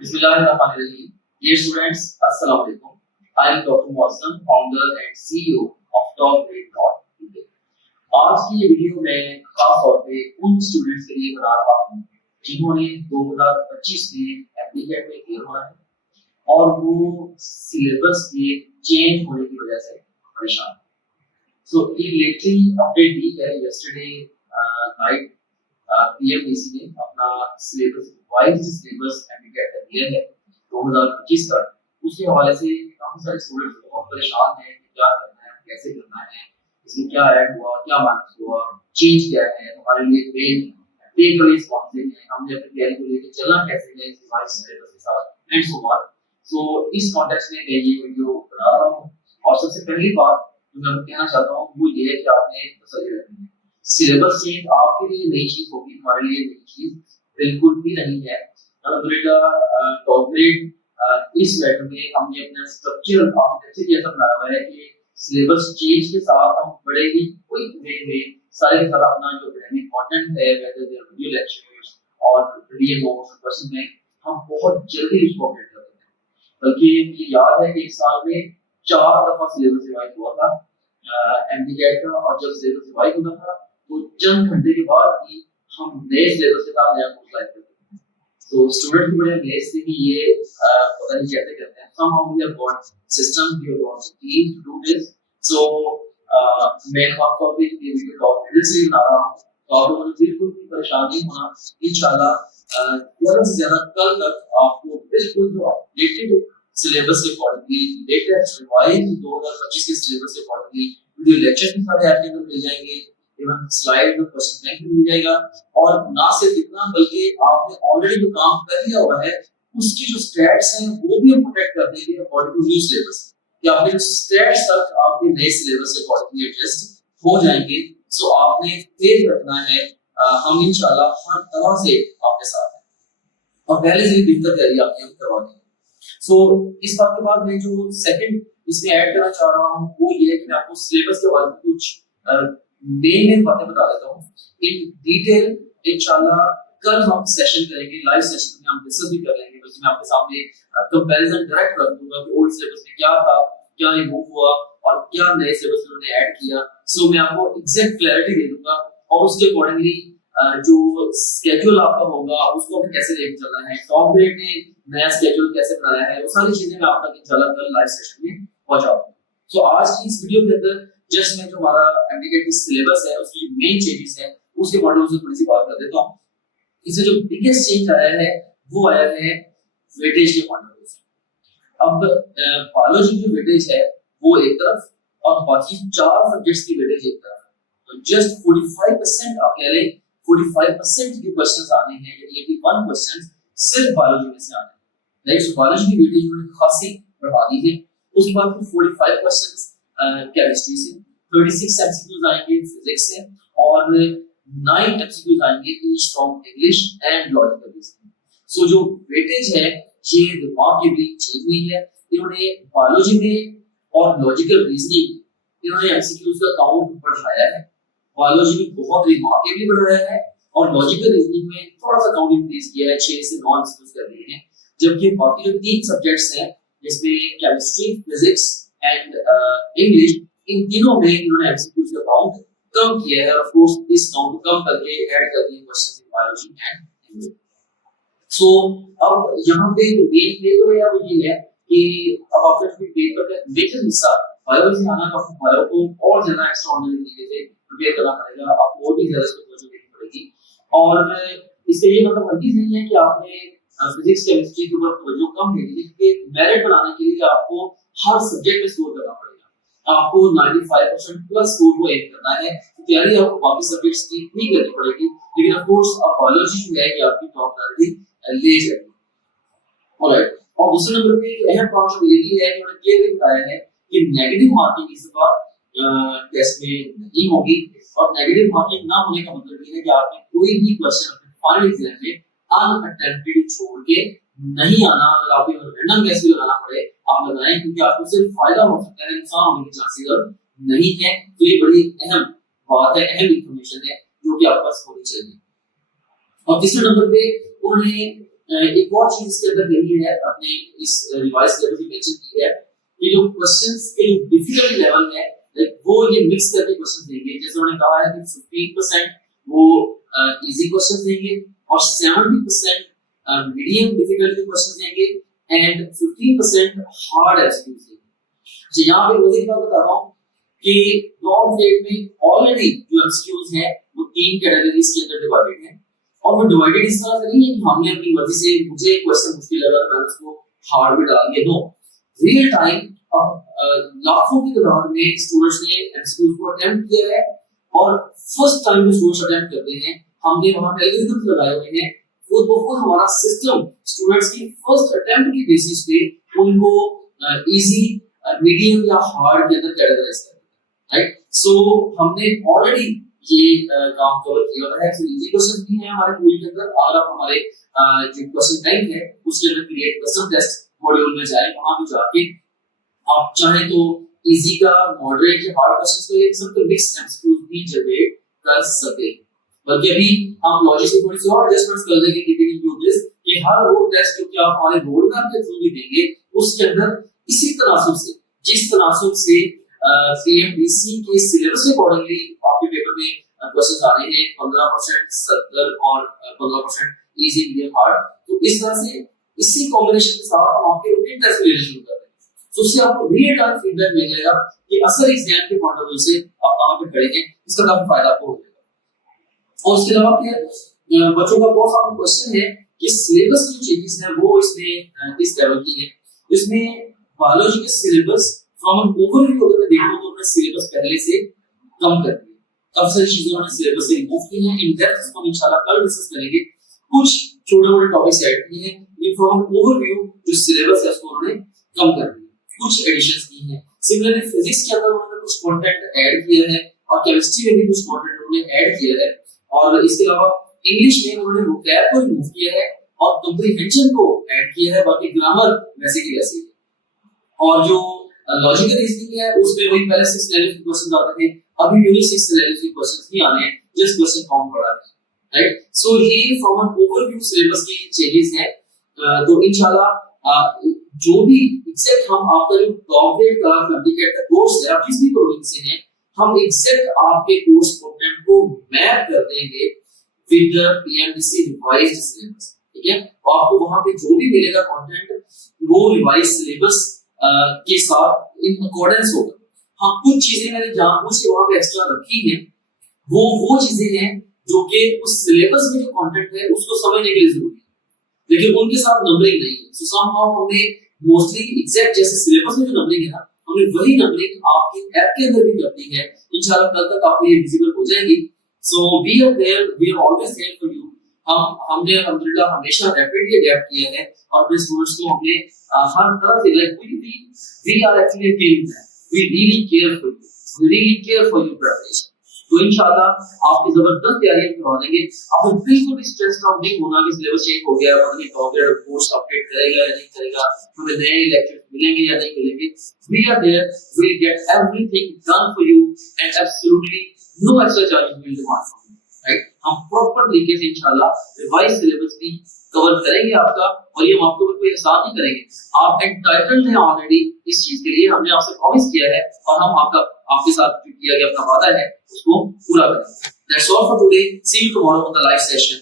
Bismillahirrahmanirrahim. Dear students, Assalamu alaikum. I am Dr. Mawasam, founder and CEO of TopGrade.UK. आज की ये video मैं खास तौर पे उन स्टूडेंट्स के लिए बना रहा हूँ जिन्होंने 2025 में एप्लीकेट में क्लियर होना है और वो सिलेबस के चेंज होने की वजह से परेशान है। So ये लेटली अपडेट दी है yesterday नाइट पीएमडीसी ने अपना सिलेबस वाइज सिलेबस एप्लीकेट कर दिया है 2025 का। उसके हवाले से काफी सारे स्टूडेंट्स बहुत परेशान हैं कि क्या करना है, कैसे करना है, इसमें क्या ऐड हुआ, क्या माइनस हुआ, चेंज क्या है, हमारे लिए मेन टेकअवेज कौन से हैं, हमने अपनी तैयारी को लेकर चलना कैसे है इस वाइज सिलेबस के साथ एंड सो ऑन। सो इस कॉन्टेक्स्ट में मैं ये वीडियो बना रहा हूँ और सबसे पहली बात जो मैं कहना चाहता हूँ वो ये है कि आपने तसल्ली रखनी है। सिलेबस चेंज आपके लिए नई चीज होगी, हमारे लिए नई चीज बिल्कुल भी नहीं है। इस लेटर में हमने अपना स्ट्रक्चरल आर्किटेक्चर ऐसा बनाया हुआ है कि सिलेबस चेंज के साथ हम बड़े ही क्विक वे में सारे के सारा अपना जो एकेडमिक कंटेंट है वेदर दे वीडियो लेक्चर्स और वीडियो नोट्स क्वेश्चन में हम बहुत जल्दी उसको अपडेट कर देते हैं। बल्कि ये याद है कि इस साल में 4 दफा सिलेबस रिवाइज हुआ था एमडीकेट का, और जब सिलेबस रिवाइज होता था तो चंद घंटे के बाद ही हम नए सिलेबस के साथ नया कोर्स लाइव करते हैं। तो स्टूडेंट भी बड़े अमेज थे कि ये पता नहीं कैसे करते हैं। somehow we have got system, we have got team to do this. So मैं खासतौर पे ये वीडियो टॉप से बना रहा हूँ तो आप लोगों को बिल्कुल भी परेशान नहीं होना। इंशाल्लाह ज़्यादा से ज़्यादा कल तक आपको बिल्कुल जो अपडेटेड सिलेबस के अकॉर्डिंगली लेटेस्ट रिवाइज 2025 के सिलेबस के अकॉर्डिंगली वीडियो लेक्चर भी सारे आपके को मिल जाएंगे, इवन स्लाइड में क्वेश्चन बैंक भी मिल जाएगा। और ना सिर्फ इतना बल्कि आपने ऑलरेडी जो काम कर लिया हुआ है उसकी जो स्टैट्स हैं वो भी हम प्रोटेक्ट कर देंगे अकॉर्डिंग टू न्यू सिलेबस, कि आपके जो स्टैट्स तक आपके नए सिलेबस से अकॉर्डिंगली एडजस्ट हो जाएंगे। सो आपने फेथ रखना है, हम इंशाल्लाह हर तरह से आपके साथ हैं और पहले से भी बेहतर तैयारी आपने हम करवा देंगे। सो इस बात के बाद मैं जो सेकंड इसमें ऐड करना चाह रहा हूँ वो ये है कि मैं आपको सिलेबस के बारे में कुछ मेन बातें बता देता हूँ इन डिटेल। इंशाल्लाह कल हम सेशन करेंगे, लाइव सेशन में हम डिस्कस भी कर लेंगे, उसमें आपके सामने कंपैरिजन डायरेक्ट रख दूंगा कि ओल्ड सिलेबस में क्या था, क्या रिमूव हुआ और क्या नए सिलेबस में उन्होंने ऐड किया। सो मैं आपको एग्जैक्ट क्लैरिटी दे दूंगा और उसके अकॉर्डिंगली जो स्केड्यूल आपका होगा उसको हमें कैसे लेकर चलना है, टॉप ग्रेड ने नया स्केड्यूल कैसे बनाया है, वो सारी चीजें मैं आप तक इंशाल्लाह कल लाइव सेशन में पहुंचाऊंगा। सो आज की इस वीडियो के अंदर जस्ट मैं जो हमारा एमडीकेट की सिलेबस है उसकी मेन चेंजेस है उसके बारे में थोड़ी सी बात कर देता हूँ। इससे जो बिगेस्ट चेंज आया है वो आया है वेटेज के पॉइंट ऑफ व्यू से। अब बायोलॉजी की वेटेज है वो एक तरफ और बाकी 4 सब्जेक्ट्स की वेटेज एक तरफ, तो जस्ट 45% आप कह लें 45% के क्वेश्चंस आने हैं, यानी 81 क्वेश्चंस सिर्फ बायोलॉजी में से आने हैं। राइट, सो बायोलॉजी की वेटेज उन्होंने खासी बढ़ा दी है। उसके बाद 45 क्वेश्चंस केमिस्ट्री से, 36 एमसीक्यूज आएंगे फिजिक्स से और 9 एमसीक्यूज आएंगे each from English and logical reasoning. So जो वेटेज है ये रिमार्केबली चेंज हुई है। इन्होंने बायोलॉजी में और लॉजिकल रीजनिंग इन्होंने एमसीक्यूज का काउंट बढ़ाया है, बायोलॉजी में बहुत रिमार्केबली बढ़ाया है और लॉजिकल रीजनिंग में थोड़ा सा काउंट इंक्रीज किया है, 6 से 9 एमसीक्यूज कर दिए हैं। जबकि बाकी जो 3 सब्जेक्ट्स हैं जिसमें केमिस्ट्री, फिजिक्स एंड इंग्लिश, इन तीनों में इन्होंने एमसीक्यूज का काउंट कम किया है। ऑफ कोर्स इस काउंट को कम करके ऐड कर दिए questions in biology and English. So अब यहाँ पे जो मेन टेकअवे है वो ये है कि अब आपका जो पेपर का मेजर हिस्सा बायोलॉजी आना का बायो को और ज्यादा एक्स्ट्रा ऑर्डिनरी तरीके से प्रिपेयर करना पड़ेगा, आपको और भी ज्यादा इसको तवज्जो देनी पड़ेगी। और इससे ये मतलब हरगिज नहीं है कि आपने फिजिक्स केमिस्ट्री के ऊपर तवज्जो कम दे दी, क्योंकि मेरिट बनाने के लिए आपको हर सब्जेक्ट में स्कोर करना पड़ेगा। आपको 95% प्लस स्कोर को एम करना है, तैयारी आपको बाकी सब्जेक्ट्स की नहीं करनी पड़ेगी, लेकिन ऑफ कोर्स अब बायोलॉजी जो है कि आपकी टॉप प्रायोरिटी ले जाएगी। ऑलराइट, और दूसरे नंबर पे अहम बात ये भी है कि उन्होंने ये भी बताया है कि नेगेटिव मार्किंग इस बार टेस्ट में नहीं होगी। और नेगेटिव मार्किंग ना होने का मतलब ये है कि आपने कोई भी क्वेश्चन अपने फाइनल एग्जाम में अनअटेम्प्टेड छोड़ के नहीं आना। अगर आपको रैंडम गैस भी लगाना पड़े आप लगाएं, क्योंकि आपको सिर्फ फायदा हो सकता है, नुकसान होने की चांसेस नहीं है। तो ये बड़ी अहम बात है, अहम इंफॉर्मेशन है जो कि आपके पास होनी चाहिए। और तीसरे नंबर पे उन्होंने एक और चीज इसके अंदर यही है, अपने इस रिवाइज लेवल की मेंशन की है कि जो क्वेश्चंस के डिफिकल्टी लेवल है वो ये मिक्स करके क्वेश्चंस देंगे। जैसे उन्होंने कहा है कि 15% वो इजी क्वेश्चंस देंगे और 70% मीडियम डिफिकल्टी क्वेश्चंस देंगे एंड 15% हार्ड एमसीक्यूज देंगे। तो यहाँ पे मुझे क्या बता रहा हूँ कि डॉग ग्रेड में ऑलरेडी जो एमसीक्यूज है वो 3 कैटेगरीज के अंदर डिवाइडेड है और वो डिवाइडेड इस तरह से नहीं है कि हमने अपनी मर्जी से मुझे क्वेश्चन मुश्किल लगा तो मैंने उसको हार्ड में डाल दिया। नो, रियल टाइम अब लाखों की तादाद में स्टूडेंट्स ने एमसीक्यूज को अटेम्प्ट किया है और फर्स्ट टाइम जो स्टूडेंट्स अटेम्प्ट करते हैं हमने वहां पे एल्गोरिथम्स लगाए हुए हैं, वो हमारा सिस्टम स्टूडेंट्स की फर्स्ट अटेम्प्ट की बेसिस पे उनको इजी मीडियम या हार्ड के अंदर कैटेगराइज करता है, राइट। सो हमने ऑलरेडी ये काम कवर किया है। तो इजी क्वेश्चन भी है हमारे पूल के अंदर और आप हमारे जो क्वेश्चन बैंक है उसके अंदर क्रिएट कस्टम टेस्ट मॉड्यूल में जाए, वहां पे जाके आप चाहे तो इजी का मॉडरेट या हार्ड क्वेश्चंस को एक किस्म के मिक्स एमसीक्यूज भी जनरेट कर सकते हैं। बल्कि अभी हम लॉजिक से थोड़ी सी और एडजस्टमेंट्स कर देंगे कि दिस कि हर रोड टेस्ट जो कि आप हमारे रोड मैप के थ्रू भी देंगे उसके अंदर इसी तनासुब से जिस तनासुब से सीएमडीसी के सिलेबस के अकॉर्डिंगली आपके पेपर में क्वेश्चंस आ रहे हैं 15% 70 और 15% इजी मीडियम हार्ड, तो इस तरह से इसी कॉम्बिनेशन के साथ हम आपके रूटीन टेस्ट लेना शुरू कर रहे हैं। तो उससे आपको रियल टाइम फीडबैक मिल जाएगा कि असल एग्जाम के पॉइंट ऑफ व्यू से आप कहां पे खड़े हैं, इसका काफी फायदा आपको हो जाएगा। और इसके अलावा फिर बच्चों का बहुत सारा क्वेश्चन है कि सिलेबस की जो चेंजेस है वो इसमें किस लेवल की है। इसमें बायोलॉजी के सिलेबस फ्रॉम एन ओवरव्यू अगर मैं देखूं तो हमने सिलेबस पहले से कम कर दिया, काफी सारी चीजें हमने सिलेबस से रिमूव की हैं। इन डेप्थ हम इंशाल्लाह कल डिस्कस करेंगे। कुछ छोटे-मोटे टॉपिक्स ऐड किए हैं, ये फ्रॉम एन ओवरव्यू जो सिलेबस है उसको उन्होंने कम कर दिया, कुछ एडिशंस की हैं। सिमिलरली फिजिक्स के अंदर उन्होंने कुछ कंटेंट ऐड किया है और केमिस्ट्री में भी कुछ कंटेंट उन्होंने ऐड किया है और इसके अलावा इंग्लिश में उन्होंने वोकैब को रिमूव किया है और कॉम्प्रिहेंशन को ऐड किया है, बाकी ग्रामर वैसे की वैसे है। और जो लॉजिकल रीजनिंग है उसमें वही पहले 6 लेवल के क्वेश्चंस आते थे, अभी यूनिक 6 लेवल के क्वेश्चंस भी आने हैं, जस्ट क्वेश्चन काउंट बढ़ा है, राइट। सो ये फ्रॉम एन ओवरव्यू सिलेबस की चेंजेस हैं। तो इंशाल्लाह जो भी एग्जैक्ट हम आपका जो डॉक्टरेट का सर्टिफिकेट का कोर्स है आप जिस भी प्रोविंस से हैं, हम एग्जैक्ट आपके कोर्स कंटेंट को मैप कर देंगे with the PMDC revised syllabus, ठीक है। तो आपको वहां पे जो भी मिलेगा कंटेंट वो रिवाइज सिलेबस के साथ इन अकॉर्डेंस होगा। हाँ, कुछ चीजें मैंने जानबूझ के वहां पे एक्स्ट्रा रखी हैं, वो चीजें हैं जो कि उस सिलेबस में जो कंटेंट है उसको समझने के लिए जरूरी है, लेकिन उनके साथ नंबरिंग नहीं है। सो समहाउ हमने मोस्टली एग्जैक्ट जैसे सिलेबस में जो नंबरिंग है ना, हमने वही नंबरिंग आपके ऐप के अंदर भी करनी है। इंशाल्लाह कल तक आपको ये विजिबल हो जाएगी। So we are there, we are always there for you. हमने अल्हम्दुलिल्लाह हमेशा रैपिडली अडैप्ट किया है और अपने स्टूडेंट्स को हमने हर तरह से like we are actually a team, we really care for you, we really care for your preparation. तो इंशाल्लाह आपकी जबरदस्त तैयारी हम करवा देंगे। आपको बिल्कुल भी स्ट्रेस आउट नहीं होना कि सिलेबस चेंज हो गया, पता नहीं कॉपरेट कोर्स अपडेट करेगा या नहीं करेगा, हमें नए लेक्चर्स मिलेंगे या नहीं मिलेंगे। We are there, we will get everything done for you and absolutely no extra charges will demand from you, right. हम प्रॉपर तरीके से इंशाल्लाह रिवाइज सिलेबस भी कवर करेंगे आपका, और ये हम आपको कोई एहसान नहीं करेंगे, आप एंटाइटल्ड हैं ऑलरेडी इस चीज के लिए। हमने आपसे प्रॉमिस किया है और हम आपके साथ जो किया गया अपना वादा है उसको पूरा करेंगे। That's all for today. See you tomorrow on the live session.